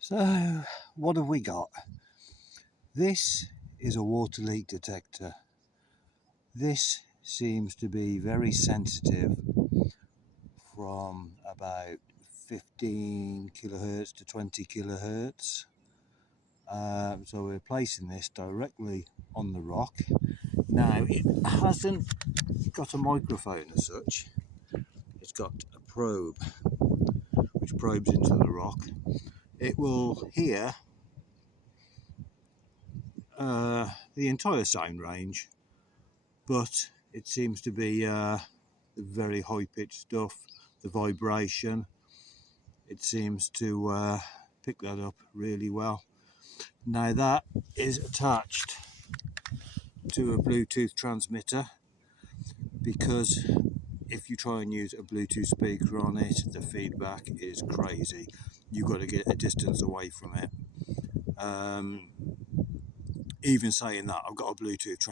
So, what have we got? This is a water leak detector. This seems to be very sensitive from about 15 kilohertz to 20 kilohertz. So we're placing this directly on the rock. Now, it hasn't got a microphone as such. It's got a probe which probes into the rock. It will hear the entire sound range, but it seems to be the very high pitched stuff, the vibration. It seems to pick that up really well. Now that is attached to a Bluetooth transmitter, because if you try and use a Bluetooth speaker on it, the feedback is crazy. You've got to get a distance away from it. Even saying that, I've got a Bluetooth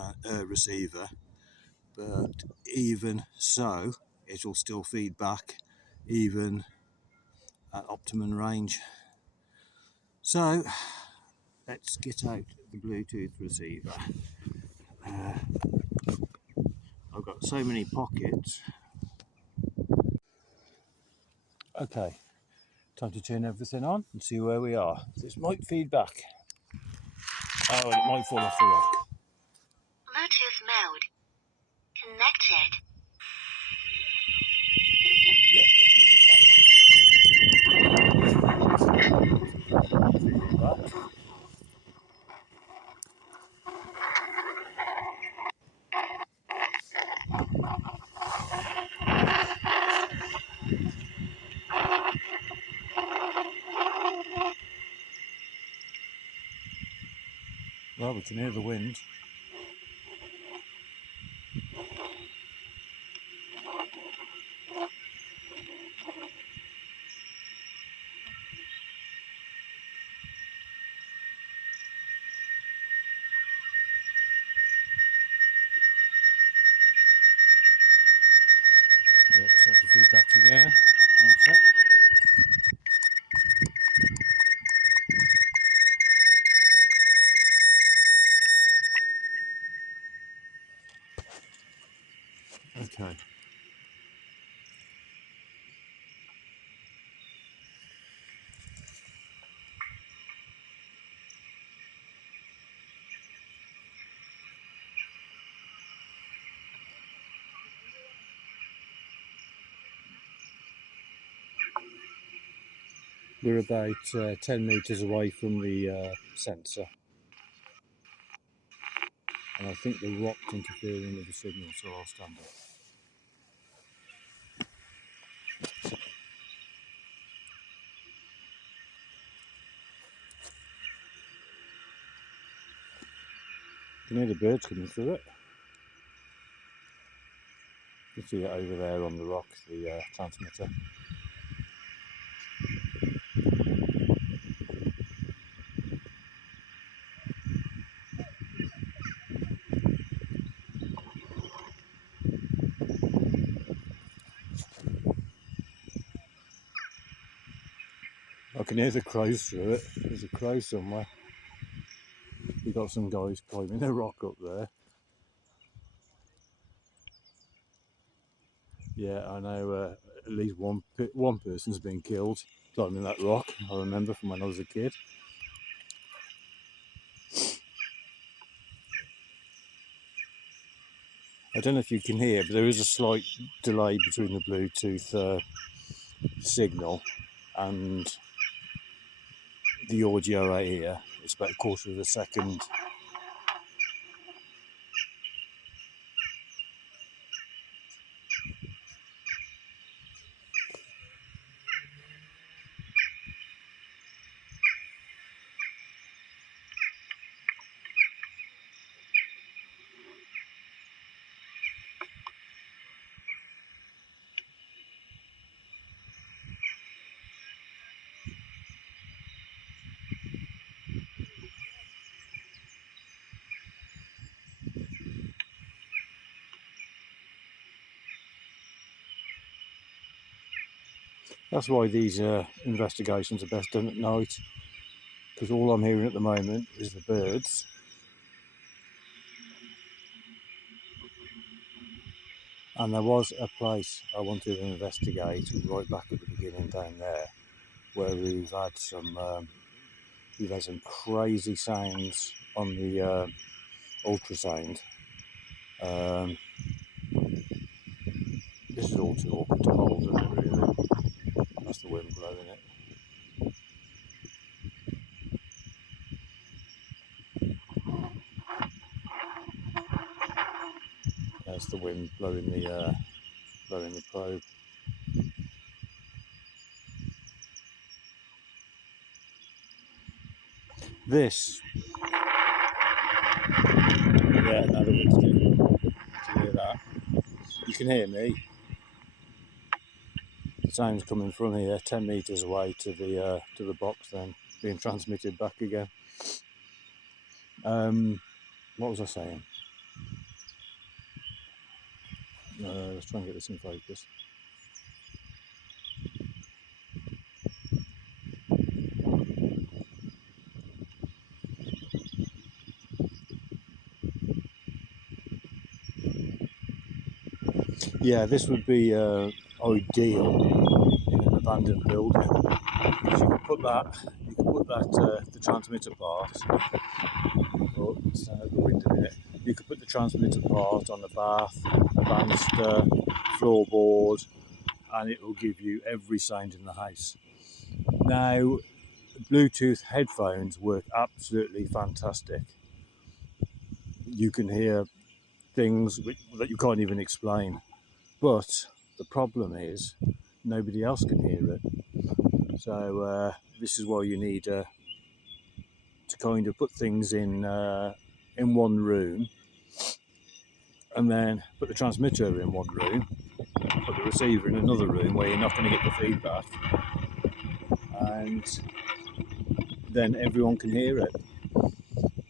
receiver, but even so, it will still feed back even at optimum range. So let's get out the Bluetooth receiver. I've got so many pockets. Okay, time to turn everything on and see where we are. This might feed back. Oh, and it might fall off the rock. Bluetooth mode connected. Yeah, feeding back. Well, we can hear the wind. Yeah, we're starting to feed back again. One sec. Okay. We're about 10 metres away from the sensor, and I think the rock's interfering with the signal, so I'll stand up. You can hear the birds coming through it. You can see it over there on the rock, the transmitter. I can hear the crows through it. There's a crow somewhere. We've got some guys climbing a rock up there. Yeah, I know at least one person's been killed climbing that rock. I remember from when I was a kid. I don't know if you can hear, but there is a slight delay between the Bluetooth signal and the audio right here. It's about a quarter of a second. That's why these investigations are best done at night. because all I'm hearing at the moment is the birds. And there was a place I wanted to investigate right back at the beginning down there, where we've had some crazy sounds on the ultrasound. This is all too awkward to hold, isn't it, really? That's the wind blowing it. That's the wind blowing the probe. This, yeah, now the wind's getting up. Can you hear that? You can hear me. The sound's coming from here, 10 metres away to the box, then being transmitted back again. What was I saying? Let's try and get this in focus. Yeah, this would be ideal in an abandoned building. Because you could put the transmitter part. Oh, it's the wind a minute. You could put the transmitter part on the bath, a banister, floorboard, and it will give you every sound in the house. Now, Bluetooth headphones work absolutely fantastic. You can hear things that you can't even explain. But the problem is nobody else can hear it. So this is why you need to kind of put things in one room, and then put the transmitter in one room, put the receiver in another room where you're not going to get the feedback, and then everyone can hear it.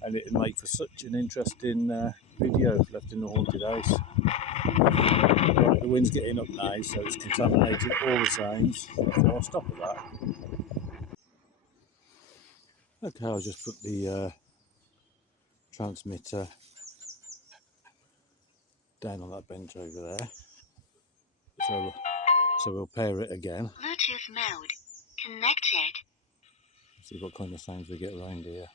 And it would make for such an interesting video if left in the haunted house. Right, the wind's getting up now, so it's contaminated all the sounds. So I'll stop at that. Okay, I'll just put the transmitter down on that bench over there. So we'll pair it again. Bluetooth mode. Connected. See what kind of sounds we get around here.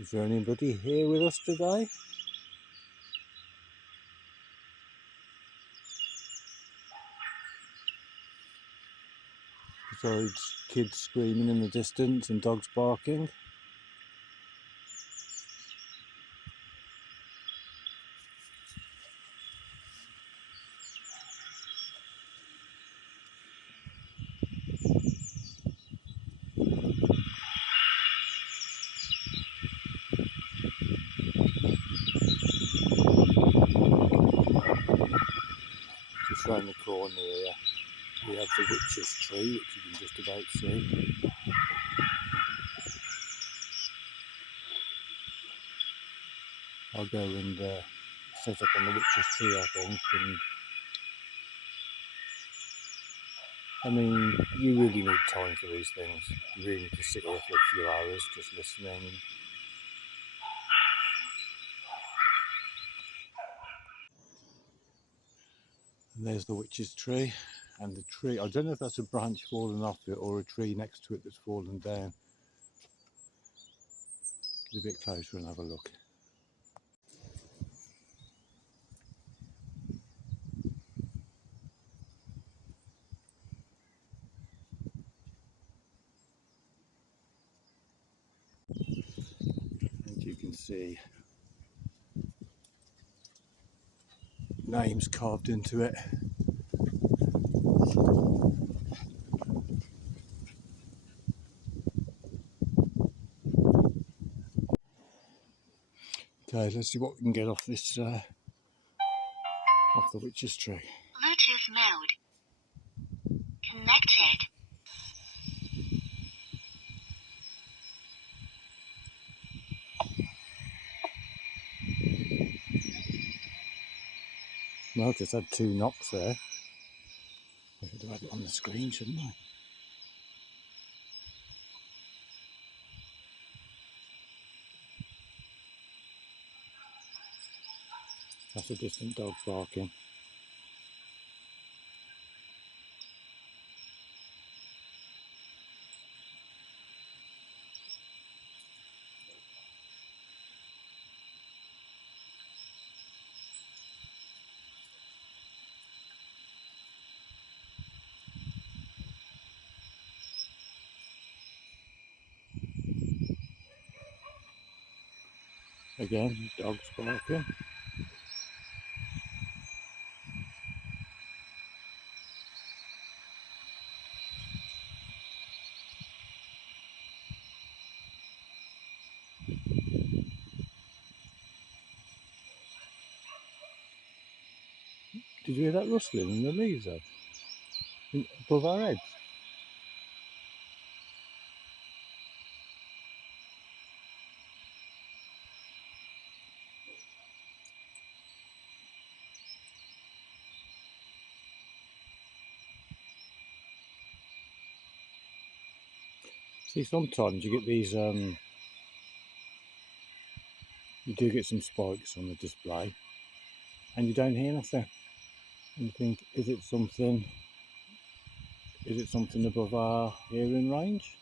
Is there anybody here with us today? Besides kids screaming in the distance and dogs barking. Just round the corner here, we have the witch's tree, which you can just about see. I'll go and set up on the witch's tree, I think. And I mean, you really need time for these things. You really need to sit here for a few hours just listening. And there's the witch's tree, and the tree, I don't know if that's a branch fallen off it or a tree next to it that's fallen down. Get a bit closer and have a look. And you can see names carved into it. Okay, let's see what we can get off this, off the witch's tree. Bluetooth mode. Connected. Well, I just had 2 knocks there. I should have had it on the screen, shouldn't I? That's a distant dog barking. Again, dog's barking. Did you hear that rustling in the leaves though? Above our heads? See, sometimes you get these, you do get some spikes on the display and you don't hear nothing. And you think, is it something above our hearing range?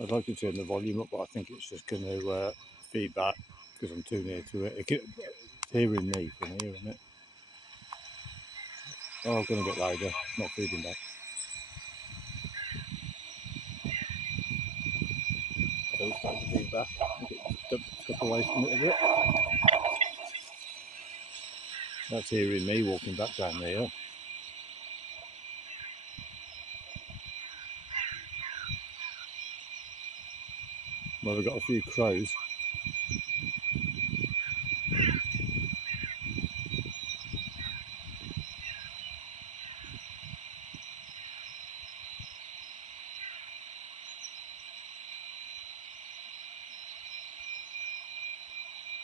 I'd like to turn the volume up, but I think it's just going to feedback because I'm too near to it. It's hearing me from hearing it. Oh, I've gone a bit louder, not feeding back. Oh, it's starting to feed back. Step away from it a bit. That's hearing me walking back down the hill. Well, we've got a few crows.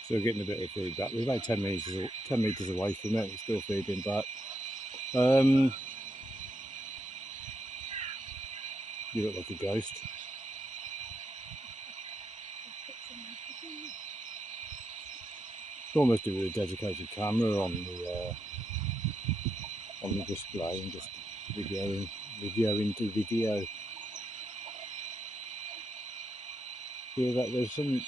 So we're getting a bit of feedback. We're about 10 metres away from it. It's still feeding back. You look like a ghost. Almost do with a dedicated camera on the display and just video into video. Feel that there's some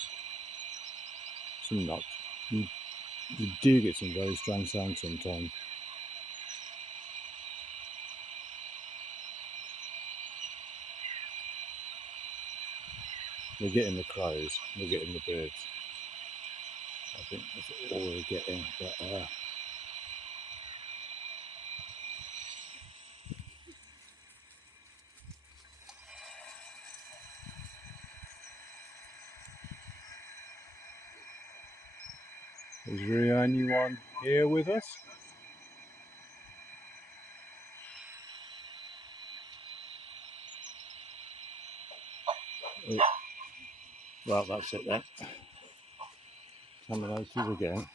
knocks. You do get some very strange sounds sometimes. We're getting the crows, we're getting the birds. I think that's all we're getting. But is there anyone here with us? Oh, well, that's it then. Terminated again.